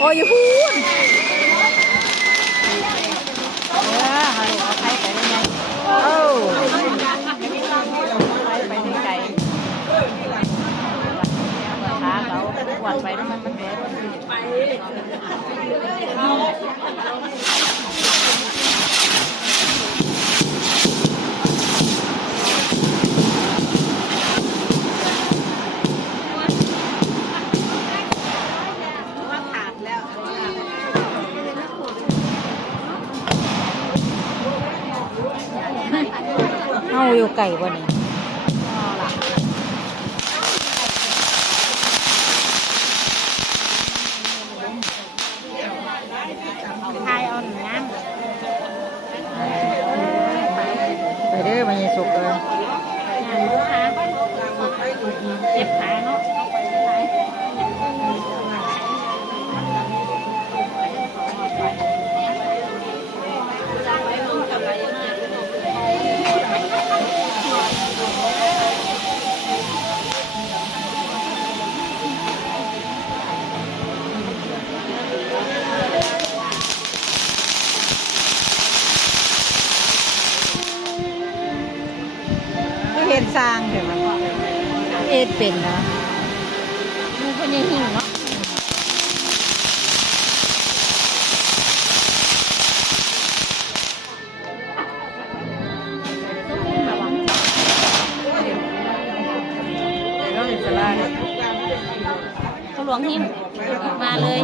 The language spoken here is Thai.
โอ้ยพูดเอาลูกเอาไปได้ไงเอ้าไปได้ไกลขาเขาปวดไปแล้วมันแผลเอาอยู่ไก่บ่นี่ทายอ่อนน้ำไปเด้อมันยังสุกเลยเจ็บขาเนาะเห็นสร้างเดี๋ยวมันเอ็ดเป็นนะมันก็ยังหิวเนาะเขาหลวงหิ้มมาเลย